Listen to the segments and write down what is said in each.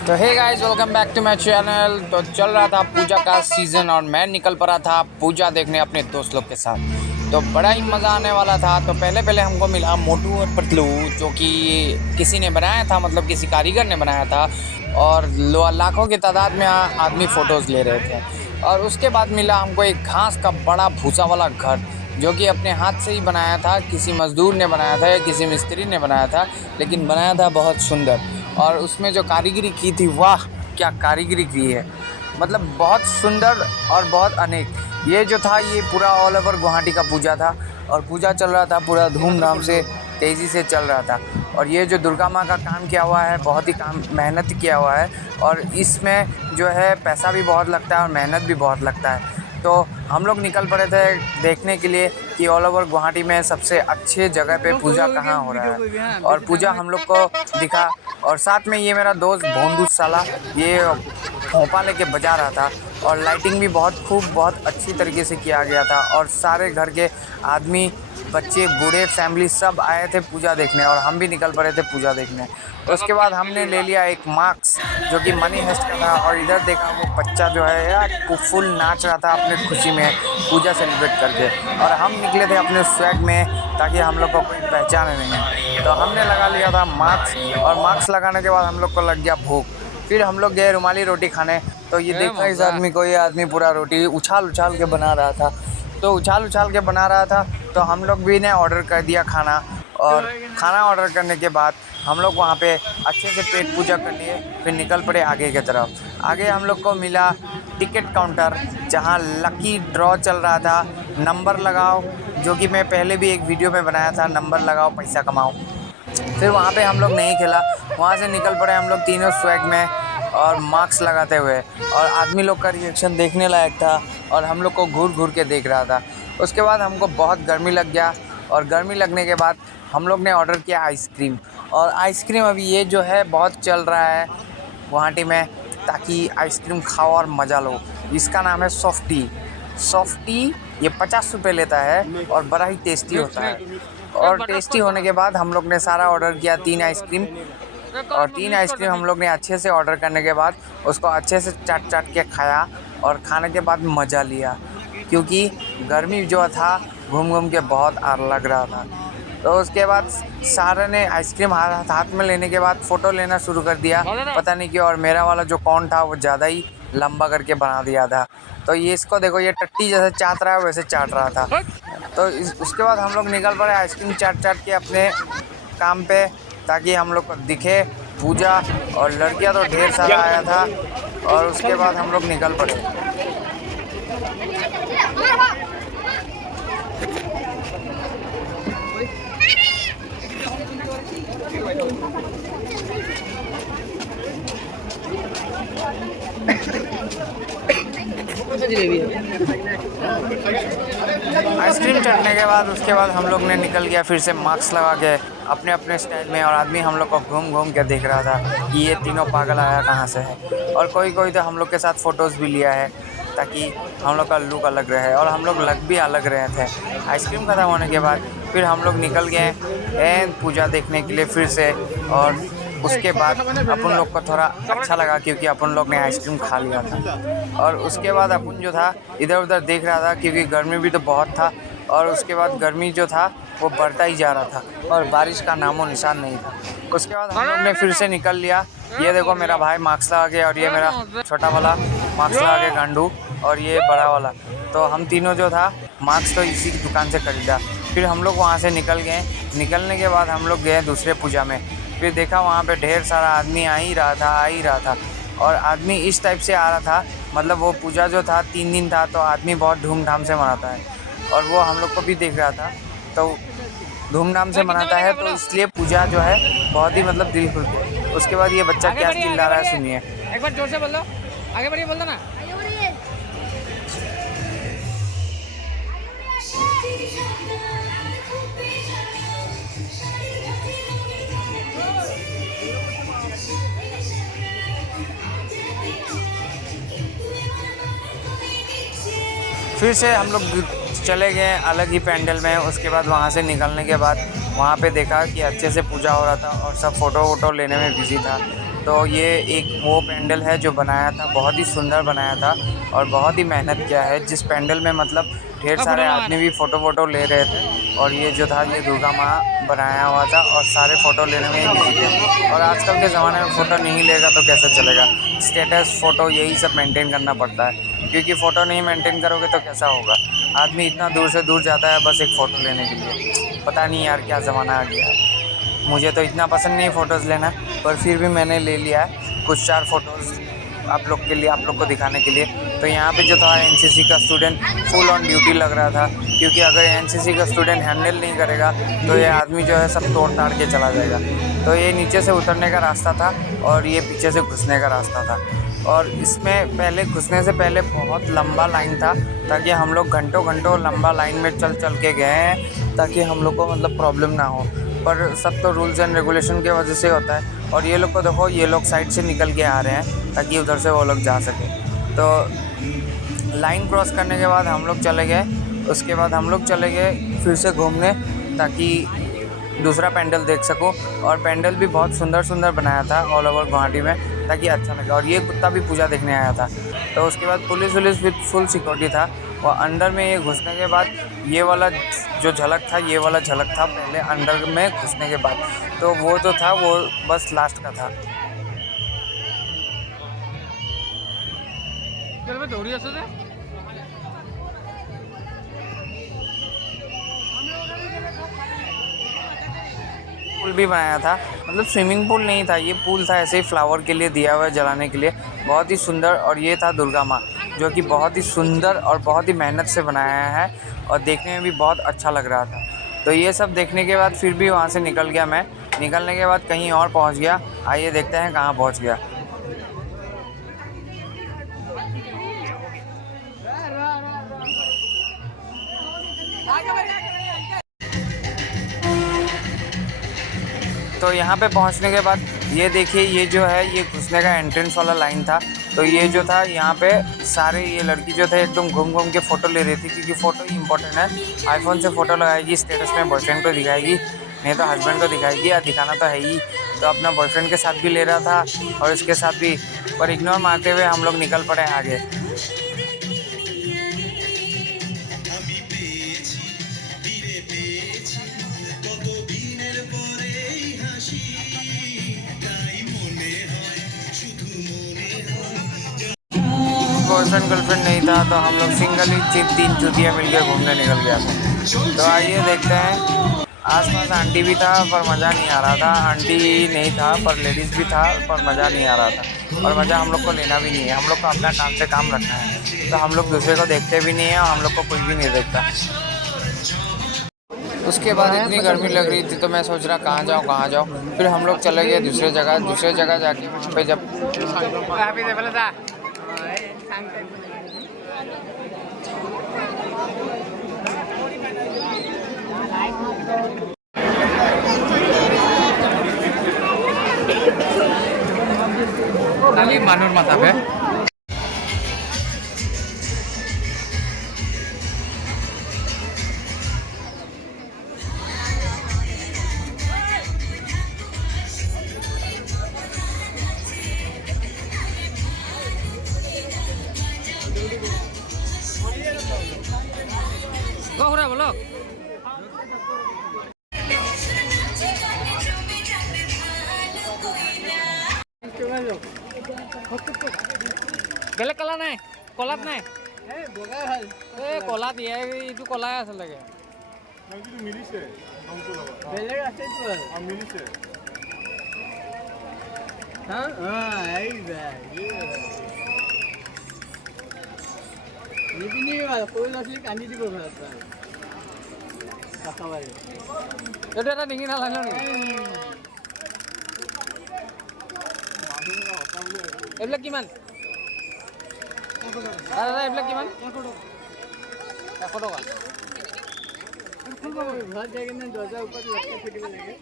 तो hey guys, welcome back to my channel. तो चल रहा था पूजा का सीज़न और मैं निकल पड़ा था पूजा देखने अपने दोस्त लोग के साथ। तो बड़ा ही मज़ा आने वाला था। तो पहले हमको मिला मोटू और पतलू, जो कि किसी ने बनाया था, मतलब किसी कारीगर ने बनाया था। और लाखों की तादाद में आदमी फ़ोटोज़ ले रहे थे। और उसके बाद मिला हमको एक घास का बड़ा भूसा वाला घर, जो कि अपने हाथ से ही बनाया था। किसी मज़दूर ने बनाया था या किसी मिस्त्री ने बनाया था, लेकिन बनाया था बहुत सुंदर। और उसमें जो कारीगरी की थी, वाह क्या कारीगरी की है, मतलब बहुत सुंदर और बहुत अनेक। ये जो था, ये पूरा ऑल ओवर गुवाहाटी का पूजा था और पूजा चल रहा था पूरा धूमधाम से, तेज़ी से चल रहा था। और ये जो दुर्गा माँ का काम किया हुआ है, बहुत ही काम मेहनत किया हुआ है। और इसमें जो है पैसा भी बहुत लगता है और मेहनत भी बहुत लगता है। तो हम लोग निकल पड़े थे देखने के लिए कि ऑल ओवर गुवाहाटी में सबसे अच्छे जगह पे पूजा कहाँ हो रहा है। और पूजा हम लोग को दिखा। और साथ में ये मेरा दोस्त भोंदू साला, ये भोंपा लेके बजा रहा था। और लाइटिंग भी बहुत अच्छी तरीके से किया गया था। और सारे घर के आदमी, बच्चे, बूढ़े, फैमिली सब आए थे पूजा देखने और हम भी निकल पड़े थे पूजा देखने। उसके बाद हमने ले लिया एक मार्क्स, जो कि मनी हेस्ट का था। और इधर देखा, वो बच्चा जो है यार फुल नाच रहा था अपने खुशी में पूजा सेलिब्रेट करके। और हम निकले थे अपने स्वैग में, ताकि हम लोग को कोई पहचाने नहीं। तो हमने लगा लिया था मार्क्स, और मार्क्स लगाने के बाद हम लोग को लग गया भूख। फिर हम लोग गए रुमाली रोटी खाने। तो ये देखा इस आदमी को, ये आदमी पूरा रोटी उछाल के बना रहा था। तो उछाल के बना रहा था, तो हम लोग भी ने ऑर्डर कर दिया खाना। और खाना ऑर्डर करने के बाद हम लोग वहाँ पे अच्छे से पेट पूजा कर लिए। फिर निकल पड़े आगे की तरफ। आगे हम लोग को मिला टिकट काउंटर, जहाँ लकी ड्रॉ चल रहा था, नंबर लगाओ, जो कि मैं पहले भी एक वीडियो में बनाया था, नंबर लगाओ पैसा कमाओ। फिर वहाँ पे हम लोग नहीं खेला, वहाँ से निकल पड़े हम लोग तीनों स्वैग में और मास्क लगाते हुए। और आदमी लोग का रिएक्शन देखने लायक था और हम लोग को घूर के देख रहा था। उसके बाद हमको बहुत गर्मी लग गया और गर्मी लगने के बाद हम लोग ने ऑर्डर किया आइसक्रीम। और आइसक्रीम अभी ये जो है बहुत चल रहा है गुवाहाटी में, ताकि आइसक्रीम खाओ और मज़ा लो। इसका नाम है सॉफ्टी। ये 50 रुपये लेता है और बड़ा ही टेस्टी होता है। और टेस्टी होने के बाद हम लोग ने सारा ऑर्डर किया 3 आइसक्रीम। और 3 आइसक्रीम हम लोग ने अच्छे से ऑर्डर करने के बाद उसको अच्छे से चाट के खाया। और खाने के बाद मज़ा लिया, क्योंकि गर्मी जो था घूम के बहुत आग लग रहा था। तो उसके बाद सारे ने आइसक्रीम हाथ में लेने के बाद फ़ोटो लेना शुरू कर दिया, पता नहीं क्यों। और मेरा वाला जो कौन था वो ज़्यादा ही लंबा करके बना दिया था। तो ये इसको देखो, ये टट्टी जैसे चाट रहा है वैसे चाट रहा था। तो उसके बाद हम लोग निकल पड़े आइसक्रीम चाट के अपने काम पे, ताकि हम लोग को दिखे पूजा। और लड़कियां तो ढेर सारा आया था। और उसके बाद हम लोग निकल पड़े। आइसक्रीम चटने के बाद उसके बाद हम लोग ने निकल गया फिर से मास्क लगा के अपने अपने स्टाइल में। और आदमी हम लोग को घूम के देख रहा था कि ये तीनों पागल आया कहाँ से है। और कोई तो हम लोग के साथ फ़ोटोज़ भी लिया है, ताकि हम लोग का लुक अलग रहे। और हम लोग लग भी अलग रहे थे। आइसक्रीम ख़त्म होने के बाद फिर हम लोग निकल गए पूजा देखने के लिए फिर से। और उसके बाद अपन लोग को थोड़ा अच्छा लगा, क्योंकि अपन लोग ने आइसक्रीम खा लिया था। और उसके बाद अपन जो था इधर उधर देख रहा था, क्योंकि गर्मी भी तो बहुत था। और उसके बाद गर्मी जो था वो बढ़ता ही जा रहा था और बारिश का नामो निशान नहीं था। उसके बाद हम लोग ने फिर से निकल लिया। ये देखो मेरा भाई मास्क लगा के, और ये मेरा छोटा वाला मास्क लगा के गांडू, और ये बड़ा वाला। तो हम तीनों जो था मास्क तो इसी की दुकान से खरीदा। फिर हम लोग वहाँ से निकल गए। निकलने के बाद हम लोग गए दूसरे पूजा में। फिर देखा वहाँ पे ढेर सारा आदमी आ ही रहा था। और आदमी इस टाइप से आ रहा था, मतलब वो पूजा जो था 3 दिन था, तो आदमी बहुत धूमधाम से मनाता है। और वो हम लोग को भी देख रहा था, तो धूमधाम से मनाता है, तो इसलिए पूजा जो है बहुत ही मतलब दिल खुल के। उसके बाद ये बच्चा क्या चिल्ला रहा है, सुनिए। एक बार जोर से बोल दो, आगे बढ़िए, बोल दो ना। फिर से हम लोग चले गए अलग ही पैंडल में। उसके बाद वहाँ से निकलने के बाद वहाँ पे देखा कि अच्छे से पूजा हो रहा था और सब फ़ोटो वोटो लेने में बिजी था। तो ये एक वो पेंडल है जो बनाया था, बहुत ही सुंदर बनाया था और बहुत ही मेहनत किया है। जिस पेंडल में मतलब ढेर सारे आदमी भी फ़ोटो ले रहे थे और ये जो था ये दुर्गा माँ बनाया हुआ था और सारे फ़ोटो लेने में ही बिजी थे। और आजकल के ज़माने में फ़ोटो नहीं लेगा तो कैसे चलेगा, स्टेटस फ़ोटो यही सब मेंटेन करना पड़ता है, क्योंकि फ़ोटो नहीं मेंटेन करोगे तो कैसा होगा। आदमी इतना दूर से दूर जाता है बस एक फ़ोटो लेने के लिए। पता नहीं यार क्या ज़माना आ गया है। मुझे तो इतना पसंद नहीं है फ़ोटोज़ लेना, पर फिर भी मैंने ले लिया है कुछ 4 फ़ोटोज़ आप लोग के लिए, आप लोग को दिखाने के लिए। तो यहाँ पे जो था एनसीसी का स्टूडेंट फुल ऑन ड्यूटी लग रहा था, क्योंकि अगर एनसीसी का स्टूडेंट हैंडल नहीं करेगा तो ये आदमी जो है सब तोड़ ताड़ के चला जाएगा। तो ये नीचे से उतरने का रास्ता था और ये पीछे से घुसने का रास्ता था। और इसमें पहले घुसने से पहले बहुत लंबा लाइन था, ताकि हम लोग घंटों घंटों लंबा लाइन में चल के गए हैं, ताकि हम लोग को मतलब प्रॉब्लम ना हो। पर सब तो रूल्स एंड रेगुलेशन की वजह से होता है। और ये लोग को देखो, ये लोग साइड से निकल के आ रहे हैं ताकि उधर से वो लोग जा सके। तो लाइन क्रॉस करने के बाद हम लोग चले गए। उसके बाद हम लोग चले गए फिर से घूमने, ताकि दूसरा पेंडल देख सको। और पेंडल भी बहुत सुंदर सुंदर बनाया था ऑल ओवर गुवाहाटी में, ताकि अच्छा लगे। और ये कुत्ता भी पूजा देखने आया था। तो उसके बाद पुलिस विद फुल सिक्योरिटी था। और अंदर में ये घुसने के बाद ये वाला जो झलक था, ये वाला झलक था पहले अंदर में घुसने के बाद। तो वो तो था, वो बस लास्ट का था। पूल भी बनाया था, मतलब स्विमिंग पूल नहीं था, ये पूल था ऐसे ही फ्लावर के लिए दिया हुआ है जलाने के लिए, बहुत ही सुंदर। और ये था दुर्गा माँ, जो कि बहुत ही सुंदर और बहुत ही मेहनत से बनाया है और देखने में भी बहुत अच्छा लग रहा था। तो ये सब देखने के बाद फिर भी वहाँ से निकल गया मैं। निकलने के बाद कहीं और पहुँच गया। आइए देखते हैं कहाँ पहुँच गया। तो यहाँ पे पहुँचने के बाद ये देखिए, ये जो है ये घुसने का एंट्रेंस वाला लाइन था। तो ये जो था यहाँ पे सारे ये लड़की जो थे एकदम घूम के फ़ोटो ले रही थी, क्योंकि फ़ोटो ही इंपॉर्टेंट है। आईफोन से फ़ोटो लगाएगी, स्टेटस में बॉयफ्रेंड को दिखाएगी, नहीं तो हस्बैंड को दिखाएगी, या दिखाना तो है ही। तो अपना बॉयफ्रेंड के साथ भी ले रहा था और इसके साथ भी, पर इग्नोर मारते हुए हम लोग निकल पड़े आगे। बॉयफ्रेंड गर्लफ्रेंड नहीं था, तो हम लोग सिंगल ही 3 चुतियाँ मिलकर घूमने निकल गया था। तो आइए देखते हैं। आसपास आंटी भी था पर मज़ा नहीं आ रहा था, आंटी नहीं था पर लेडीज़ भी था, पर मज़ा नहीं आ रहा था। और मज़ा हम लोग को लेना भी नहीं है, हम लोग को अपना काम से काम रखना है। तो हम लोग दूसरे को देखते भी नहीं है और हम लोग को कोई भी नहीं देखता। उसके बाद इतनी गर्मी लग रही थी तो मैं सोच रहा कहाँ जाऊँ। फिर हम लोग चले गए दूसरे जगह जाके वहाँ पे जब मानूर माता पे बोलो। বেলেগ কালাৰ নাই, কলাত নাই, এই কলাত এইটো কলাই আছে লাগে। মিলিছে বেলেগ আছে মিলিছে। কান্দি দিব এইটো এটা ডিঙি নালাগে নেকি? এইবিলাক কিমান? দাদা এইবিলাক কিমান? 100 টকা। ঘৰত যাই কিনে দৰ্জাৰ ওপৰত লটকাই থৈ দিব লাগে।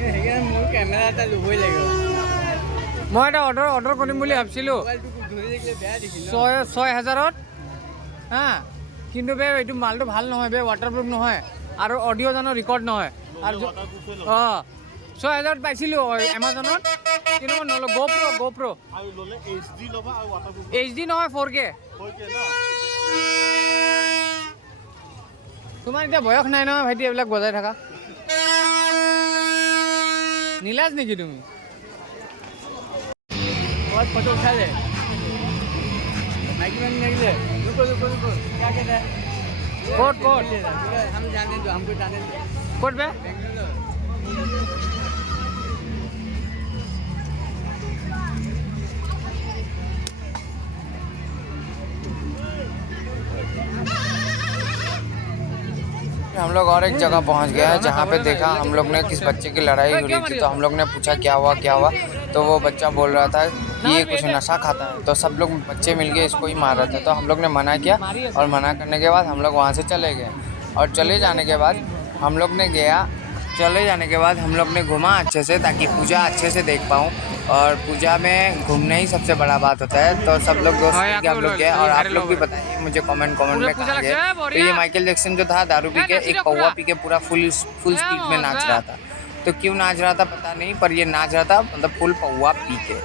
সেইকাৰণে মোৰ কেমেৰা এটা ল'বই লাগিব। মই এটা অৰ্ডাৰ কৰিম বুলি ভাবিছিলোঁ 6,000ত হা কিন্তু বে এইটো মালটো ভাল নহয় বে ৱাটাৰপ্ৰুফ নহয় আৰু অডিঅ' জানো ৰেকৰ্ড নহয় আৰু অঁ 6000 পাইছিলোঁ এমাজনত কিন্তু মই নলওঁ GoPro HD নহয় 4K তোমাৰ এতিয়া বয়স নাই নহয় ভাইটি এইবিলাক বজাই থাকা নীলাজ নেকি তুমি बहुत फोटो उठा ले माइक में नहीं ले रुको क्या कहता है कोट हम जाने दो हमको जाने दो कोट पे हम लोग और एक जगह पहुंच गए हैं जहाँ पे देखा हम लोग ने किस बच्चे की लड़ाई हो रही थी। तो हम लोग ने पूछा क्या हुआ तो वो बच्चा बोल रहा था कि ये कुछ नशा खाता है। तो सब लोग बच्चे मिलके इसको ही मार रहे थे। तो हम लोग ने मना किया और मना करने के बाद हम लोग वहाँ से चले गए और चले जाने के बाद हम लोग ने घूमा अच्छे से ताकि पूजा अच्छे से देख पाऊँ। और पूजा में घूमना ही सबसे बड़ा बात होता है। तो सब लोग दोस्त मिलके हम लोग गए और आप लोग भी बताइए मुझे कमेंट में कहाँ गए। तो ये माइकल जैक्सन जो था दारू पी के एक पौवा पी के पूरा फुल स्पीड में नाच रहा था। तो क्यों नाच रहा था पता नहीं पर ये नाच रहा था मतलब फुल पौवा पी के।